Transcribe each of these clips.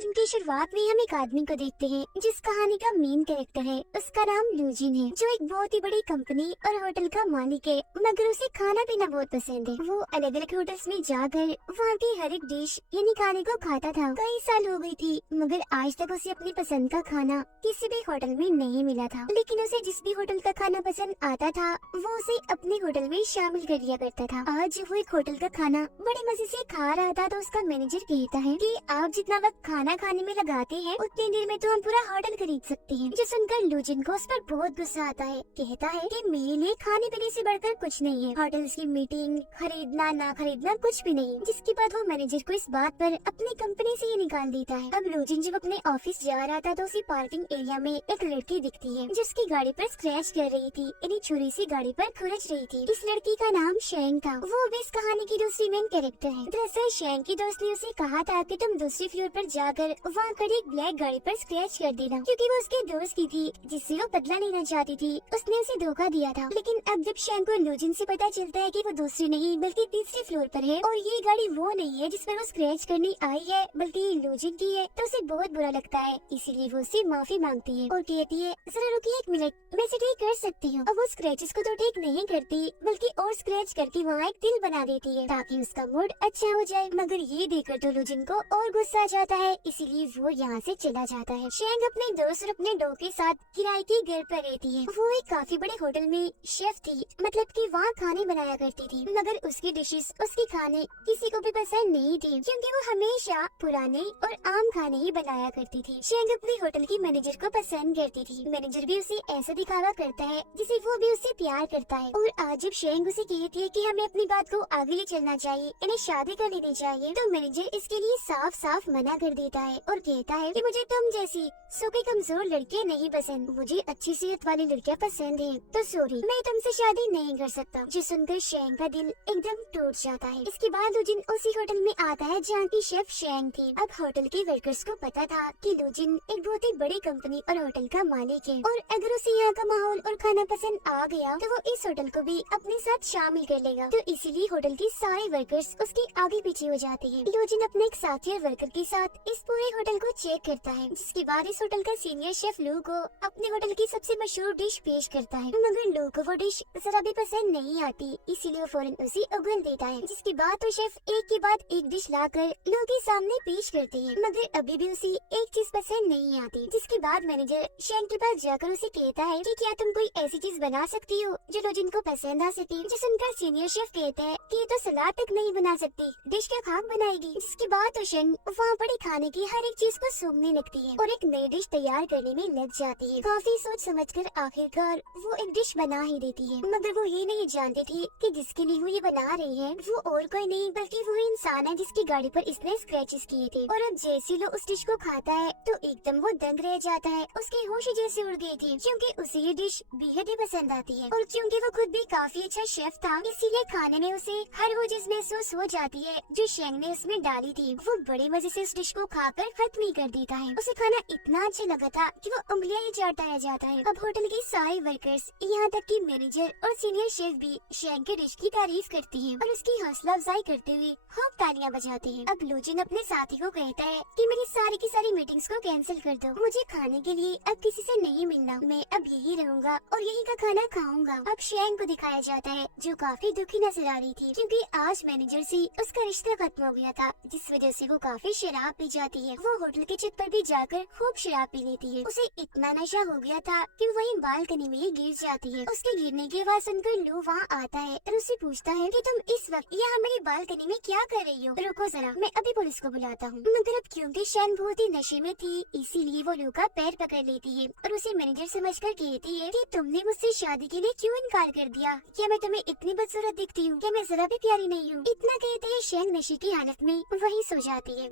Film की शुरुआत में हम एक आदमी को देखते हैं जिस कहानी का मेन कैरेक्टर है। उसका नाम लूजिन है, जो एक बहुत ही बड़ी कंपनी और होटल का मालिक है, मगर उसे खाना पीना बहुत पसंद है। वो अलग अलग होटल्स में जाकर वहाँ की हर एक डिश यानी खाने को खाता था। कई साल हो गई थी, मगर आज तक उसे अपनी पसंद का खाना किसी भी होटल में नहीं मिला था। लेकिन उसे जिस भी होटल का खाना पसंद आता था, वो उसे अपने होटल में शामिल कर लिया करता था। आज वो एक होटल का खाना बड़े मजे से खा रहा था, तो उसका मैनेजर कहता है कि आप जितना वक्त खाना खाने में लगाते हैं, उतनी देर में तो हम पूरा होटल खरीद सकते हैं। जो सुनकर लूजिन को उस पर बहुत गुस्सा आता है। कहता है कि मेरे लिए खाने पीने से बढ़कर कुछ नहीं है, होटल्स की मीटिंग खरीदना ना खरीदना कुछ भी नहीं। जिसके बाद वो मैनेजर को इस बात पर अपनी कंपनी से ही निकाल देता है। अब लूजिन जब अपने ऑफिस जा रहा था, तो उसी पार्किंग एरिया में एक लड़की दिखती है, जिसकी गाड़ी पर स्क्रैच कर रही थी, यानी छुरी से गाड़ी पर खुरच रही थी। इस लड़की का नाम शेंग था। वो भी इस कहानी की दूसरी मेन कैरेक्टर है। दरअसल शेंग की दोस्त ने उसे कहा था कि तुम दूसरे फ्लोर पर जाकर वहाँ खड़ी एक ब्लैक गाड़ी पर स्क्रैच कर देना, क्योंकि वो उसके दोस्त की थी जिससे वो बदला लेना चाहती थी। उसने उसे धोखा दिया था। लेकिन अब जब शेंग को लूजिन से पता चलता है कि वो दूसरी नहीं बल्कि तीसरे फ्लोर पर है और ये गाड़ी वो नहीं है जिस पर वो स्क्रैच करने आई है, बल्कि लूजिन की है, तो उसे बहुत बुरा लगता है। इसीलिए वो उससे माफी मांगती है और कहती है, जरा रुकिए एक मिनट, मैं इसे ठीक कर सकती हूँ। अब वो स्क्रैचेस को तो ठीक नहीं करती, बल्कि और स्क्रैच करके वहाँ एक दिल बना देती है ताकि उसका मूड अच्छा हो जाए। मगर ये देखकर तो लूजिन को और गुस्सा आ जाता है, इसीलिए वो यहाँ से चला जाता है। शेंग अपने दोस्त और अपने डॉग के साथ किराए के घर पर रहती है। वो एक काफी बड़े होटल में शेफ थी, मतलब कि वहाँ खाने बनाया करती थी, मगर उसकी डिशेस उसके खाने किसी को भी पसंद नहीं थी, क्योंकि वो हमेशा पुराने और आम खाने ही बनाया करती थी। शेंग अपने होटल की मैनेजर को पसंद करती थी। मैनेजर भी उसे ऐसा दिखावा करता है जिसे वो भी उससे प्यार करता है। और आज जब शेंग उसे कहती है कि हमें अपनी बात को आगे ले चलना चाहिए, इन्हें शादी कर लेनी चाहिए, तो मैनेजर इसके लिए साफ साफ मना कर देता है और कहता है कि मुझे तुम जैसी सूखी कमजोर लड़कियां नहीं पसंद, मुझे अच्छी सेहत वाली लड़कियां पसंद हैं। तो सॉरी, मैं तुमसे शादी नहीं कर सकता। जो सुनकर शेंग का दिल एकदम टूट जाता है। इसके बाद लूजिन उसी होटल में आता है जहाँ की शेफ शेंग थी। अब होटल के वर्कर्स को पता था कि लूजिन एक बहुत ही बड़ी कंपनी और होटल का मालिक है, और अगर उसे यहाँ का माहौल और खाना पसंद आ गया तो वो इस होटल को भी अपने साथ शामिल कर लेगा। तो इसीलिए होटल के सारे वर्कर्स उसके आगे पीछे हो जाते हैं। लूजिन अपने एक साथी और वर्कर के साथ इस पूरे होटल को चेक करता है, जिसके बाद इस होटल का सीनियर शेफ लू को अपने होटल की सबसे मशहूर डिश पेश करता है। मगर लू को वो डिश जरा भी पसंद नहीं आती, इसीलिए वो फौरन उसे उगल देता है। जिसके बाद तो शेफ एक के बाद एक डिश लाकर लू के सामने पेश करते हैं, मगर अभी भी उसे एक चीज पसंद नहीं आती। जिसके बाद मैनेजर शेंग के पास जाकर उसे कहता है कि क्या तुम कोई ऐसी चीज बना सकती हो जो लूजिन को पसंद आ सके। जो सुनकर सीनियर शेफ कहता है कि ये तो सलाद तक नहीं बना सकती, डिश क्या खाक बनाएगी। जिसके बाद तो शेंग वहाँ पड़ी खाने की हर एक चीज को सूंघने लगती है और एक नई डिश तैयार करने में लग जाती है। काफी सोच समझकर आखिरकार वो एक डिश बना ही देती है, मगर वो ये नहीं जानती थी कि जिसके लिए वो ये बना रही है वो और कोई नहीं बल्कि वो इंसान है जिसकी गाड़ी पर इसने स्क्रैचेस किए थे। और अब जैसे लो उस डिश को खाता है तो एकदम वो दंग रह जाता है। उसके होश ही जैसे उड़ गई थी, क्योंकि उसे ये डिश बेहद ही पसंद आती है। और क्योंकि वो खुद भी काफी अच्छा शेफ था, इसीलिए खाने में उसे हर वो चीज महसूस हो जाती है जो शेंग ने उसमें डाली थी। वो बड़े मजे से उस डिश को खाकर खत्म ही कर देता है। उसे खाना इतना अच्छा लगा था कि वो उंगलियां ही चाटता रह जाता है। अब होटल के सारे वर्कर्स, यहाँ तक कि मैनेजर और सीनियर शेफ भी शेंग के डिश की तारीफ करती हैं और उसकी हौसला अफजाई करते हुए खूब तालियां बजाते हैं। अब लूजिन अपने साथी को कहता है कि मेरी सारी की सारी मीटिंग्स को कैंसिल कर दो, मुझे खाने के लिए अब किसी से नहीं मिलना, मैं अब यही रहूंगा और यही का खाना खाऊंगा। अब शेंग को दिखाया जाता है जो काफी दुखी नजर आ रही थी, क्योंकि आज मैनेजर से उसका रिश्ता खत्म हो गया था, जिस वजह से वो काफी शराब पी जाती है। वो होटल की छत पर भी जाकर खूब शराब पी लेती है। उसे इतना नशा हो गया था कि वो वहीं बालकनी में ही गिर जाती है। उसके गिरने की आवाज सुनकर लू वहाँ आता है और उससे पूछता है कि तुम इस वक्त यहाँ मेरी बालकनी में क्या कर रही हो। रुको जरा, मैं अभी पुलिस को बुलाता हूँ। मगर अब क्योंकि शेंग बहुत ही नशे में थी, इसीलिए वो लू का पैर पकड़ लेती है और उसे मैनेजर समझकर कहती है कि तुमने मुझसे शादी के लिए क्यों इनकार कर दिया? क्या मैं तुम्हें इतनी बदसूरत दिखती हूँ? क्या मैं जरा भी प्यारी नहीं हूँ? इतना कहते ही शेंग नशे की हालत में वहीं सो जाती है।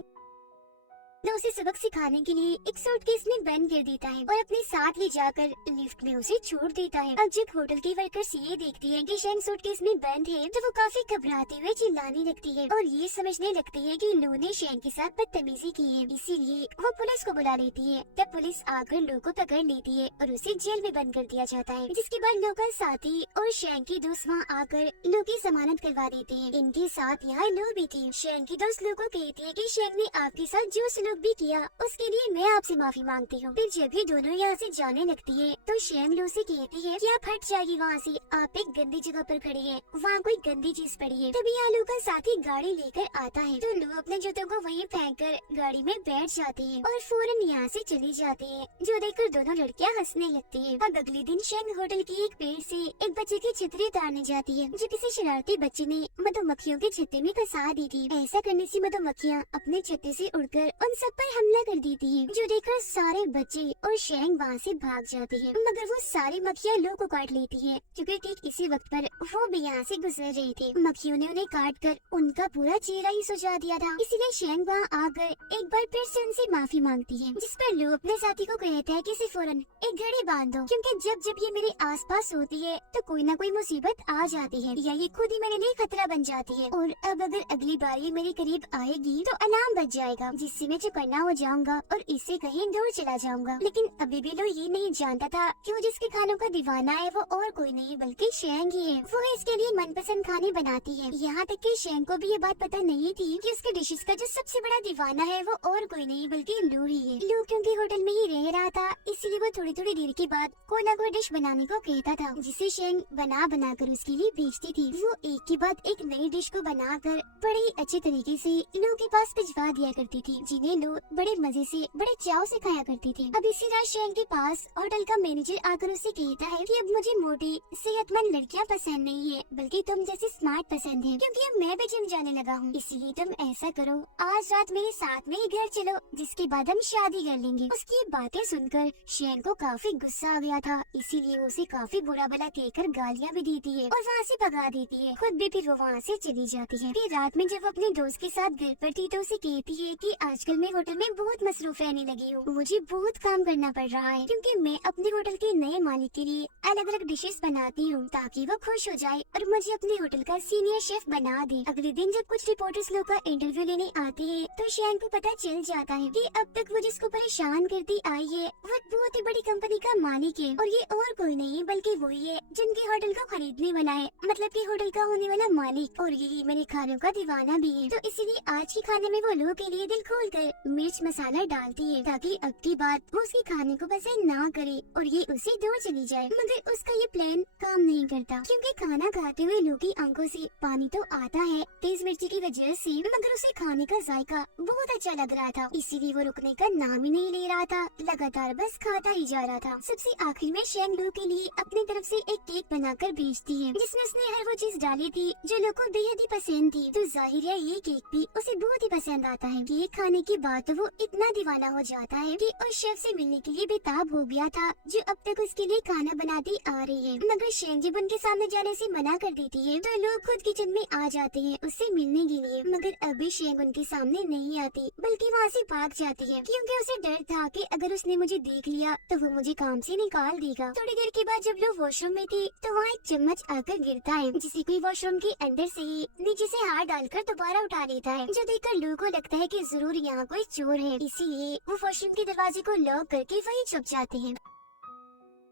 तो उसे सबक सिखाने के लिए एक सूटकेस में बंद कर देता है और अपने साथ ले जाकर लिफ्ट में उसे छोड़ देता है। अब जब होटल की वर्कर्स ये देखती है कि शेंग सूटकेस में बंद है, तो वो काफी घबराते हुए चिल्लाने लगती है और ये समझने लगती है कि लू ने शेंग के साथ बदतमीजी की है, इसीलिए वो पुलिस को बुला लेती है। तब पुलिस आकर लू को पकड़ लेती है और उसे जेल में बंद कर दिया जाता है। जिसके बाद लू का साथी और शेंग की दोस्त वहाँ आकर लू की जमानत करवा देते हैं। इनके साथ यहाँ लू भी थी। शेंग की दोस्त लू को कहती है कि शेंग ने आपके साथ जो सलूक भी किया उसके लिए मैं आपसे माफी मांगती हूँ। फिर जब भी दोनों यहाँ से जाने लगती है तो शेंग लू से कहती है कि आप हट जाइए वहाँ से, आप एक गंदी जगह पर खड़ी है, वहाँ कोई गंदी चीज पड़ी है। तभी आलू का साथी गाड़ी लेकर आता है तो लू अपने जूतों को वहीं फेंककर गाड़ी में बैठ जाती है और फौरन यहाँ से चली जाती है, जो देखकर दोनों लड़कियाँ हंसने लगती है। अब अगले दिन शेंग होटल की एक पेड़ से एक बच्चे की छतरी उतारने जाती है, जो किसी शरारती बच्चे ने मधुमक्खियों के छत्ते में फंसा दी थी। ऐसा करने से मधुमक्खियाँ अपने छत्ते से उड़कर उन सब पर हमला कर देती है, जो देखकर सारे बच्चे और शेंग वहाँ से भाग जाती है। मगर वो सारी मक्खियाँ लो को काट लेती है, क्योंकि ठीक इसी वक्त पर वो भी यहाँ से गुजर रही थी। मक्खियों ने उन्हें काट कर उनका पूरा चेहरा ही सुझा दिया था, इसीलिए शेंग वहाँ आकर एक बार फिर से उनसे माफी मांगती है, जिस पर लो अपने साथी को कहता है कि इसे फौरन एक घड़ी बांध दो, क्योंकि जब जब ये मेरे आसपास होती है तो कोई ना कोई मुसीबत आ जाती है या ये खुद ही मेरे लिए खतरा बन जाती है। और अब अगर अगली बार ये मेरे करीब आएगी तो अलार्म बज जाएगा, जिससे मैं चौकन्ना हो जाऊंगा और इससे कहीं दूर चला जाऊंगा। लेकिन अभी भी लो ये नहीं जानता था कि वो जिसके खानों का दीवाना है वो और कोई नहीं बल्कि शेंग ही है। वो इसके लिए मनपसंद खाने बनाती है। यहाँ तक कि शेंग को भी ये बात पता नहीं थी कि उसके डिशेस का जो सबसे बड़ा दीवाना है वो और कोई नहीं बल्कि लू ही है। लू क्योंकि होटल में ही रह रहा था, इसलिए वो थोड़ी थोड़ी देर के बाद कोई ना कोई डिश बनाने को कहता था, जिसे शेंग बना बना कर उसके लिए भेजती थी। वो एक के बाद एक नई डिश को बनाकर बड़े ही अच्छे तरीके से लू के पास भिजवा दिया करती थी, जिन्हें लू बड़े मजे से बड़े चाव से खाया करती थी। अब इसी रात शेंग के पास होटल का मैनेजर आकर उसे कहता है कि अब मुझे मोटी सेहतमंद लड़कियां पसंद नहीं है, बल्कि तुम जैसी स्मार्ट पसंद है, क्योंकि अब मैं भी जिम जाने लगा हूँ। इसलिए तुम ऐसा करो, आज रात मेरे साथ में ही घर चलो, जिसके बाद हम शादी कर लेंगे। उसकी बातें सुनकर शेंग को काफी गुस्सा आ गया था, इसीलिए उसे काफी बुरा भला कहकर गालियाँ भी देती है और वहाँ से भगा देती है। खुद भी फिर वो वहाँ से चली जाती है। फिर रात में जब वो अपने दोस्त के साथ घर पर थी तो उसे कहती है कि आजकल मैं होटल में बहुत मसरूफ रहने लगी हूँ, मुझे बहुत काम करना पड़ रहा है, क्योंकि मैं अपने होटल के नए मालिक के लिए अलग अलग डिशेस बनाती हूँ ताकि वो खुश हो जाए और मुझे अपने होटल का सीनियर शेफ बना दे। अगले दिन जब कुछ रिपोर्टर्स लोग का इंटरव्यू लेने आते हैं तो शेंग को पता चल जाता है कि अब तक वो जिसको परेशान करती आई है वो बहुत ही बड़ी कंपनी का मालिक है, और ये और कोई नहीं बल्कि वही है जिनके होटल को खरीदने वाला है, मतलब कि होटल का होने वाला मालिक, और यही मेरे खानों का दीवाना भी है। तो इसीलिए आज के खाने में वो लोगों के लिए दिल खोल कर मिर्च मसाला डालती है, ताकि अब की बात वो उसके खाने को पसंद ना करे और ये उसे दूर चली जाए। मगर उसका ये प्लान काम नहीं करता, क्योंकि खाना खाते हुए लू की आंखों से पानी तो आता है तेज मिर्ची की वजह से, मगर उसे खाने का जायका बहुत अच्छा लग रहा था, इसीलिए वो रुकने का नाम ही नहीं ले रहा था, लगातार बस खाता ही जा रहा था। सबसे आखिर में शेंग लू के लिए अपनी तरफ से एक केक बनाकर भेजती है, जिसमें उसने हर वो चीज डाली थी जो लू को बेहद ही पसंद थी। तो जाहिर है ये केक भी उसे बहुत ही पसंद आता है। केक खाने के बाद तो वो इतना दीवाना हो जाता है कि उस शेफ से मिलने के लिए बेताब हो गया था, जो अब तक उसके लिए खाना बनाती आ रही है। मगर शेंग जब उनके सामने जाने से मना कर देती है तो लोग खुद किचन में आ जाते हैं उससे मिलने के लिए, मगर अभी शेंग उनके सामने नहीं आती बल्कि वहाँ से भाग जाती है, क्योंकि उसे डर था कि अगर उसने मुझे देख लिया तो वो मुझे काम से निकाल देगा। थोड़ी देर के बाद जब लोग वॉशरूम में थे तो वहाँ एक चम्मच आकर गिरता है, जिसे कोई वॉशरूम के अंदर से ही नीचे से हाथ डालकर दोबारा उठा लेता है, जो देखकर लू को लगता है कि जरूर यहाँ कोई चोर है, इसीलिए वो वॉशरूम के दरवाजे को लॉक करके वहीं छुप जाते हैं।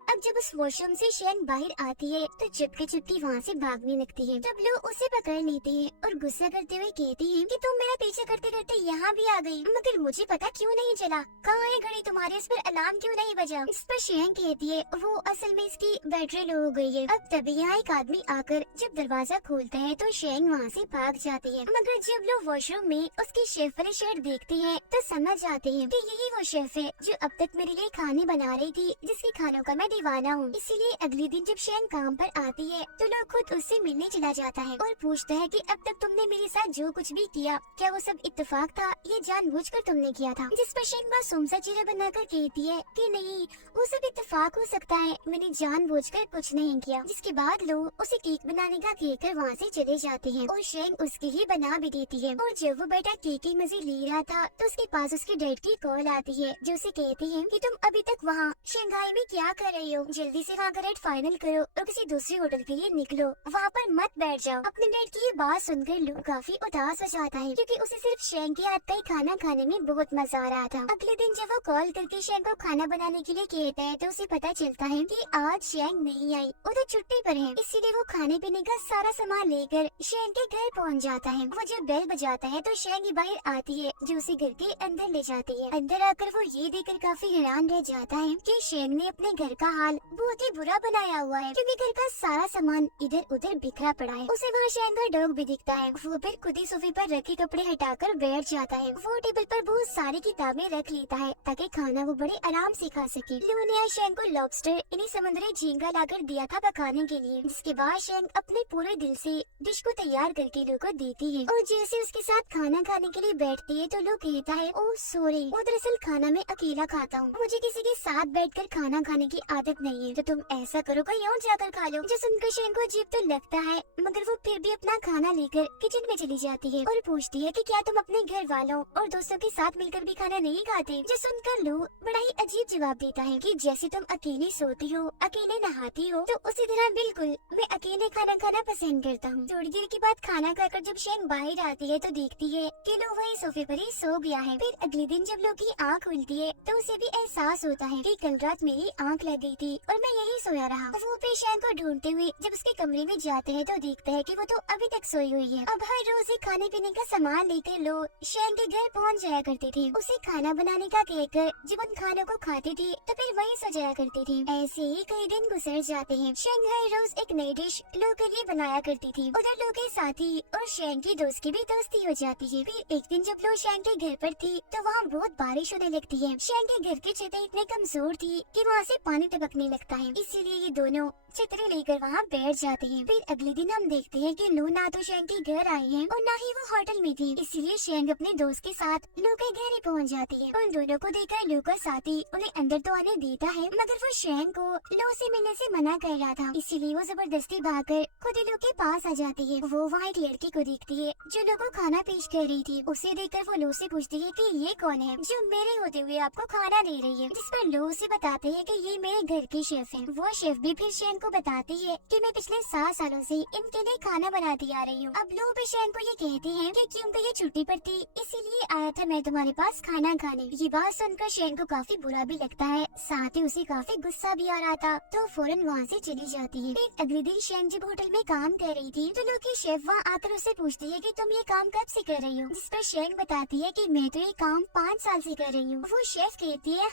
अब जब उस वॉशरूम से शेंग बाहर आती है तो चुपके चुपके वहाँ से भागने लगती है। तब लोग उसे पकड़ लेते हैं और गुस्सा करते हुए कहते हैं कि तुम मेरा पीछे करते करते यहाँ भी आ गई, मगर मुझे पता क्यों नहीं चला, कहाँ है घड़ी तुम्हारे, इस पर अलार्म क्यों नहीं बजा। इस पर शेंग कहती है वो असल में इसकी बैटरी लो हो गई है। अब तभी यहाँ एक आदमी आकर जब दरवाजा खोलता है तो शेंग वहाँ से भाग जाती है, मगर जब लोग वॉशरूम में उसकी शेफ वाली शर्ट देखते हैं तो समझ जाते हैं कि यही वो शेफ है जो अब तक मेरे लिए खाने बना रही थी, जिसके खानों का मैं दीवाना हूँ। इसीलिए अगले दिन जब शेंग काम पर आती है तो लोग खुद उससे मिलने चला जाता है और पूछता है कि अब तक तुमने मेरे साथ जो कुछ भी किया क्या वो सब इत्तेफाक था या जानबूझकर तुमने किया था। जिस पर शेंग मासूम सा चेहरा बनाकर कहती है कि नहीं, वो सब इत्तेफाक हो सकता है, मैंने जानबूझकर कुछ नहीं किया। जिसके बाद लोग उसे केक बनाने का कहकर वहाँ से चले जाते हैं और शेंग उसके लिए बना भी देती है। और जब वो बेटा केक के मजे ले रहा था तो उसके पास उसके डैड की कॉल आती आती है जो उसे कहती है कि तुम अभी तक वहाँ शंघाई में क्या कर रही हो, जल्दी से वहाँ का रेट फाइनल करो और किसी दूसरे होटल के लिए निकलो, वहाँ पर मत बैठ जाओ। अपने डैड की ये बात सुनकर लू काफी उदास हो जाता है क्योंकि उसे सिर्फ शेंग के हाथ का ही खाना खाने में बहुत मजा आ रहा था। अगले दिन जब वो कॉल करके शेंग को खाना बनाने के लिए कहता है तो उसे पता चलता है कि आज शेंग नहीं आई, वो तो छुट्टी पर है। इसीलिए वो खाने पीने का सारा सामान लेकर शेंग के घर पहुँच जाता है। वो जब बेल बजाता है तो शेंग बाहर आती है जो उसे घर के अंदर ले जाती है। अंदर आकर वो ये देखकर काफी हैरान रह जाता है कि शेंग ने अपने घर का हाल बहुत ही बुरा बनाया हुआ है क्योंकि घर का सारा सामान इधर उधर बिखरा पड़ा है। उसे वहाँ शेंग का डॉग भी दिखता है। वो फिर खुद ही सोफे पर रखे कपड़े हटाकर बैठ जाता है। वो टेबल पर बहुत सारी किताबें रख लेता है ताकि खाना वो बड़े आराम से खा सके। लू ने आज शेंग को लॉबस्टर इन्हीं समुद्री झींगा लाकर दिया था पकाने के लिए, जिसके बाद शेंग अपने पूरे दिल से डिश को तैयार करके लू को देती है और जैसे उसके साथ खाना खाने के लिए बैठती है तो लू कहता है, ओह सॉरी, वो दरअसल खाना मैं अकेला खाता हूँ, मुझे किसी के साथ बैठकर खाना खाने की आदत नहीं है, तो तुम ऐसा करो कहीं और जाकर खा लो। जो सुनकर शेंग को अजीब तो लगता है मगर वो फिर भी अपना खाना लेकर किचन में चली जाती है और पूछती है कि क्या तुम अपने घर वालों और दोस्तों के साथ मिलकर भी खाना नहीं खाते। जो सुनकर लू बड़ा ही अजीब जवाब देता है कि जैसे तुम अकेले सोती हो, अकेले नहाती हो, तो उसी तरह बिल्कुल मैं अकेले खाना खाना पसंद करता हूँ। थोड़ी देर के बाद खाना खाकर जब शेंग बाहर आती है तो देखती है कि लू वही सोफे पर ही सो गया है। फिर अगले दिन जब लू की आँख खुलती है तो उसे भी एहसास होता है कि कल रात मेरी आँख लग गई थी और मैं यही सोया रहा। वो फिर शेंग को ढूंढते हुए जब उसके कमरे में जाते हैं तो देखता है कि वो तो अभी तक सोई हुई है। अब हर रोज ही खाने पीने का सामान लेकर लो शेंग के घर पहुंच जाया करती थी। उसे खाना बनाने का कहकर जब उन खानों को खाती थी तो फिर वहीं सो जाया करती थी। ऐसे ही कई दिन गुजर जाते हैं। शेंग हर रोज एक नई डिश लो के लिए बनाया करती थी। उधर लो के साथी और शेंग की दोस्त की भी दोस्ती हो जाती है। फिर एक दिन जब लो शेंग के घर पर थी तो वहाँ बहुत बारिश होने लगती है। शेंग के घर की छतें इतने कमजोर थी कि वहाँ से पानी टपकने लगता है, इसीलिए ये दोनों छतरी लेकर वहाँ बैठ जाते हैं। फिर अगले दिन हम देखते हैं कि लू ना तो शेंग के घर आई है और ना ही वो होटल में थी, इसीलिए शेंग अपने दोस्त के साथ लू के घर ही पहुँच जाती है। उन दोनों को देखकर लू का साथी उन्हें अंदर तो आने देता है मगर वो शेंग को लू से मिलने से मना कर रहा था, इसीलिए वो जबरदस्ती भागकर खुद ही लू के पास आ जाती है। वो वहाँ एक लड़की को देखती है जो लू को खाना पेश कर रही थी। उसे देखकर वो लू से पूछती है कि ये कौन है जो मेरे होते हुए आपको खाना दे रही है, जिस पर लू उसे बताते है कि ये मेरे घर के शेफ हैं। वो शेफ भी फिर शेंग को बताती है कि मैं पिछले 7 सालों से इनके लिए खाना बनाती आ रही हूँ। अब लू भी शेंग को ये कहती है कि क्योंकि ये छुट्टी पर थी इसीलिए आया था मैं तुम्हारे पास खाना खाने। ये बात सुनकर शेंग को काफी बुरा भी लगता है, साथ ही उसे काफी गुस्सा भी आ रहा था, तो फौरन वहाँ से चली जाती है। फिर अगले दिन शेंग जब होटल में काम कर रही थी तो लू की शेफ वहाँ आकर उससे पूछती है कि तुम ये काम कब से कर रही हो, जिस पर शेंग बताती है कि मैं तो ये काम 5 साल से कर रही हूँ। वो शेफ कहती है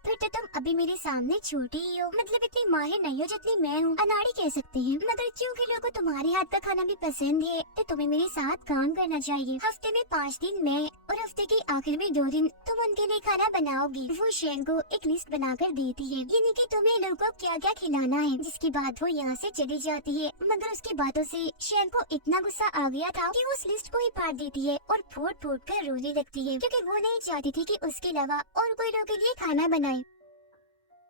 फिर तो तुम अभी मेरे सामने छोटी ही हो, मतलब इतनी माहिर नहीं हो जितनी मैं हूँ, अनाड़ी कह सकती है। मगर क्योंकि लोगों को तुम्हारे हाथ का खाना भी पसंद है तो तुम्हें मेरे साथ काम करना चाहिए। हफ्ते में 5 दिन मैं और हफ्ते के आखिर में 2 दिन तुम उनके लिए खाना बनाओगी। वो शेंग को एक लिस्ट बनाकर देती है, यानी कि तुम्हें लोगों को क्या क्या खिलाना है। जिसके बाद वो यहाँ से चली जाती है मगर उसकी बातों से शेंग को इतना गुस्सा आ गया था कि वो उस लिस्ट को ही फाड़ देती है और फूट फूट कर रोने लगती है क्योंकि वो नहीं चाहती थी कि उसके अलावा और कोई लोगों के लिए खाना बनाए।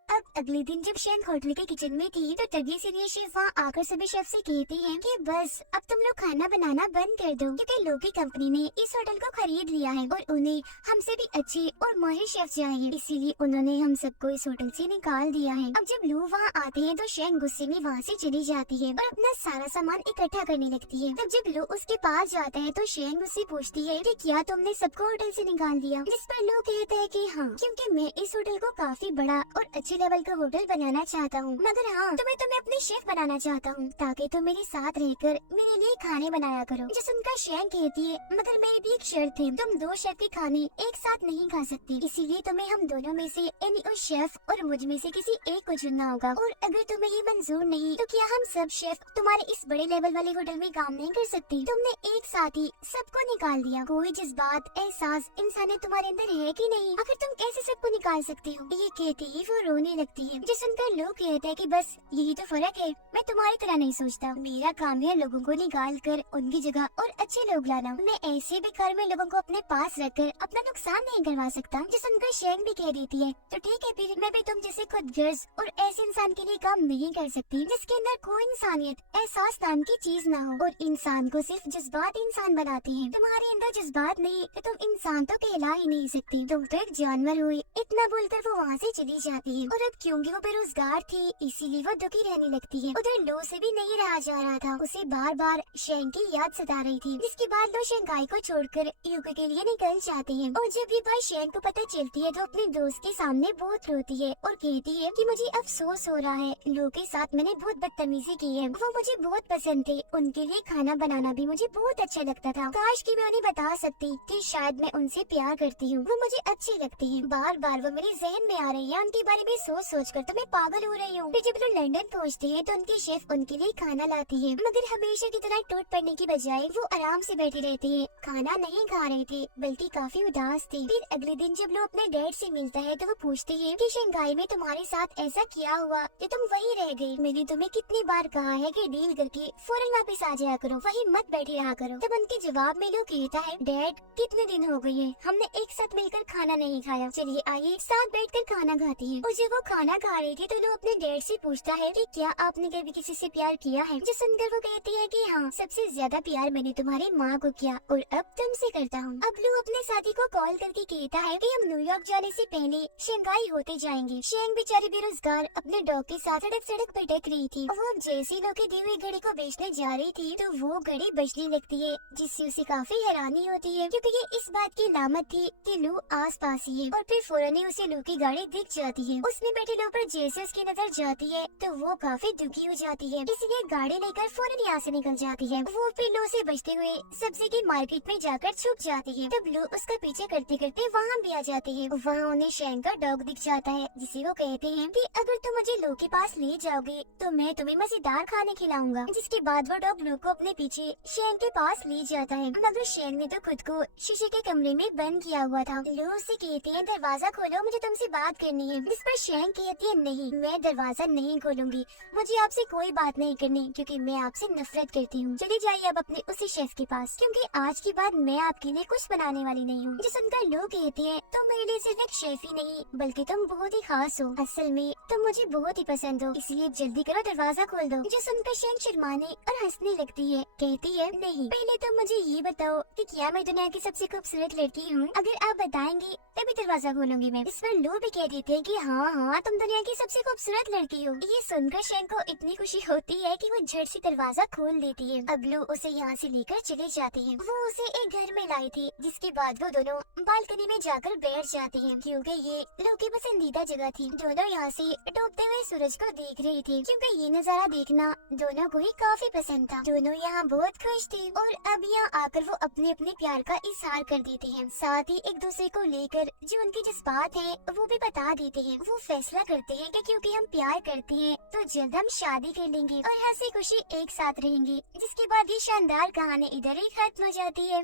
अब अगले दिन जब शेंग होटल के किचन में थी तो तभी सीनियर शेफ वहाँ आकर सभी शेफ से कहती है कि बस अब तुम लोग खाना बनाना बंद कर दो क्योंकि लो की कंपनी ने इस होटल को खरीद लिया है और उन्हें हमसे भी अच्छे और माहिर शेफ चाहिए, इसीलिए उन्होंने हम सबको इस होटल से निकाल दिया है। अब जब लोग वहाँ आते हैं तो शेंग गुस्से में वहाँ से चली जाती है और अपना सारा सामान इकट्ठा करने लगती है। तब जब लोग उसके पास जाता है तो शेंग उससे पूछती है कि क्या तुमने सबको होटल से निकाल दिया, जिस पर लोग कहते हैं कि हाँ, क्योंकि मैं इस होटल को काफी बड़ा और अच्छे लेवल का होटल बनाना चाहता हूँ, मगर हाँ तुम्हें अपने शेफ बनाना चाहता हूँ ताकि तुम मेरे साथ रहकर मेरे लिए खाने बनाया करो। जो सुनकर शेंग कहती है मगर मेरी भी एक शर्त है, तुम 2 शेफ के खाने एक साथ नहीं खा सकती, इसीलिए तुम्हें हम दोनों में से यानी उस शेफ और मुझ में से किसी एक को चुनना होगा। और अगर तुम्हें ये मंजूर नहीं तो क्या हम सब शेफ तुम्हारे इस बड़े लेवल वाले होटल में काम नहीं कर सकते। तुमने एक साथ ही सबको निकाल दिया, कोई जज्बात एहसास इंसानियत तुम्हारे अंदर है कि नहीं, आखिर तुम कैसे सबको निकाल सकती हो। ये कहती ही वो रोने लगती है। जो सुनकर लोग कहते हैं कि बस यही तो फर्क है, मैं तुम्हारी तरह नहीं सोचता, मेरा काम है लोगों को निकाल कर उनकी जगह और अच्छे लोग लाना, मैं ऐसे बेकार में लोगों को अपने पास रखकर अपना नुकसान नहीं करवा सकता। जो सुनकर शेंग भी कह देती है तो ठीक है फिर मैं भी तुम जैसे खुदगर्ज और ऐसे इंसान के लिए काम नहीं कर सकती जिसके अंदर कोई इंसानियत एहसास नाम की चीज ना हो और इंसान को सिर्फ जज्बात इंसान बनाते हैं। तुम्हारे अंदर जज्बात नहीं तो तुम इंसान तो कहला ही नहीं सकती, तुम तो एक जानवर हुई। इतना बोलकर वो वहाँ से चली जाती है और अब क्योंकि वो बेरोजगार थी इसीलिए वो दुखी रहने लगती है। उधर लो से भी नहीं रहा जा रहा था, उसे बार बार शेंग की याद सता रही थी, जिसके बाद लो शेंगाई को छोड़कर यूके के लिए निकल जाती है। और जब ये बात शेंग को पता चलती है तो अपने दोस्त के सामने बहुत रोती है और कहती है कि मुझे अफसोस हो रहा है, लो के साथ मैंने बहुत बदतमीजी की है, वो मुझे बहुत पसंद थे, उनके लिए खाना बनाना भी मुझे बहुत अच्छा लगता था, काश कि मैं उन्हें बता सकती कि शायद मैं उनसे प्यार करती हूँ, वो मुझे अच्छी लगती है, बार बार वो मेरे जहन में आ रही है, उनके बारे में सोच सोच कर तो मैं पागल हो रही हूँ। फिर जब लोग लंदन पहुँचते हैं तो उनके शेफ उनके लिए खाना लाती है, मगर हमेशा की तरह टूट पड़ने की बजाय वो आराम से बैठी रहती है, खाना नहीं खा रही थी बल्कि काफी उदास थी। फिर अगले दिन जब लोग अपने डैड से मिलता है तो वो पूछती है कि शंघाई में तुम्हारे साथ ऐसा क्या हुआ कि तुम वहीं रह गई, मैंने तुम्हें कितनी बार कहा है कि डील करके फौरन वापस आ जाया करो, वहीं मत बैठी रहा करो। तब उनके जवाब में लोग कहता है, डैड कितने दिन हो गए हैं हमने एक साथ मिलकर खाना नहीं खाया, चलिए आइए साथ बैठकर खाना खाते हैं। और जब वो खाना खा रही थी तो लोग अपने डैड से पूछता है कि क्या आपने कभी किसी से प्यार किया है, जो सुनकर वो कहती है कि हाँ, सबसे ज्यादा प्यार मैंने तुम्हारी माँ को किया और अब तुमसे करता हूँ। अब लू अपने साथी को कॉल करके कहता है कि हम न्यूयॉर्क जाने से पहले शंघाई होते जाएंगे। शेंग बेचारी बेरोजगार अपने डॉग के साथ सड़क भटक रही थी। वो अब जैसे लोग की दी हुई घड़ी को बेचने जा रही थी तो वो घड़ी बजने लगती है, जिससे उसे काफी हैरानी होती है क्योंकि ये इस बात की अलामत थी कि लू आस पास ही है। और फिर फौरन ही उसे लू की गाड़ी दिख जाती है। उसमें बैठे लोग पर जैसे उसकी नजर जाती है तो वो काफी दुखी हो जाती है, इसलिए गाड़ी लेकर फौरन यहाँ से निकल जाती है। वो फिर लू से बचते हुए सब्जी की मार्केट में जाकर छुप जाती है। तब लू उसका पीछे करते करते वहाँ भी आ जाती है। वहाँ उन्हें शेंग का डॉग दिख जाता है, जिसे वो कहते हैं कि अगर तुम मुझे लू के पास ले जाओगे तो मैं तुम्हें मजेदार खाने खिलाऊंगा। जिसके बाद वो डॉग लू को अपने पीछे शेंग के पास ले जाता है, मगर शेंग ने तो खुद को शीशे के कमरे में बंद किया हुआ था। लू उसे कहती है, दरवाजा खोलो, मुझे तुमसे बात करनी है। जिस पर शेंग कहती है, नहीं मैं दरवाजा नहीं खोलूंगी, मुझे आपसे कोई बात नहीं करनी क्योंकि मैं आपसे नफरत करती हूँ। चली जाइए अब अपने उसी शेफ के पास, क्योंकि आज के बाद मैं आपके लिए कुछ बनाने वाली नहीं हूँ। जो सुनकर लोग कहते हैं, तुम मेरे लिए सिर्फ एक शेफ ही नहीं बल्कि तुम बहुत ही खास हो, असल में तुम मुझे बहुत ही पसंद हो, इसलिए जल्दी करो दरवाजा खोल दो। जो सुनकर शेंग शर्माने और हंसने लगती है, कहती है, नहीं पहले तुम मुझे ये बताओ कि क्या मैं दुनिया की सबसे खूबसूरत लड़की हूँ, अगर आप बताएंगी तभी दरवाजा खोलूंगी मैं। इस पर लोग भी कह देते हैं कि हाँ हाँ तुम दुनिया की सबसे खूबसूरत लड़की हो। ये सुनकर शेंग को इतनी खुशी होती है कि वो झट से दरवाजा खोल देती है। अब लोग उसे यहाँ से लेकर चले जाते हैं। वो उसे एक घर में लाई थी, जिसके बाद वो दोनों बालकनी में जाकर बैठ जाते हैं क्योंकि ये लोग की पसंदीदा जगह थी। दोनों यहाँ से डूबते हुए सूरज को देख रही थी क्योंकि ये नजारा देखना दोनों को ही काफी पसंद था। दोनों यहाँ बहुत खुश थे और अब यहाँ आकर वो अपने अपने प्यार का इजहार कर देते हैं, साथ ही एक दूसरे को लेकर जो उनके जज्बात हैं वो भी बता देते हैं। वो फैसला करते हैं कि क्योंकि हम प्यार करते हैं तो जल्द हम शादी कर लेंगे और हंसी खुशी एक साथ रहेंगे। जिसके बाद ये शानदार कहानी इधर ही खत्म हो जाती है।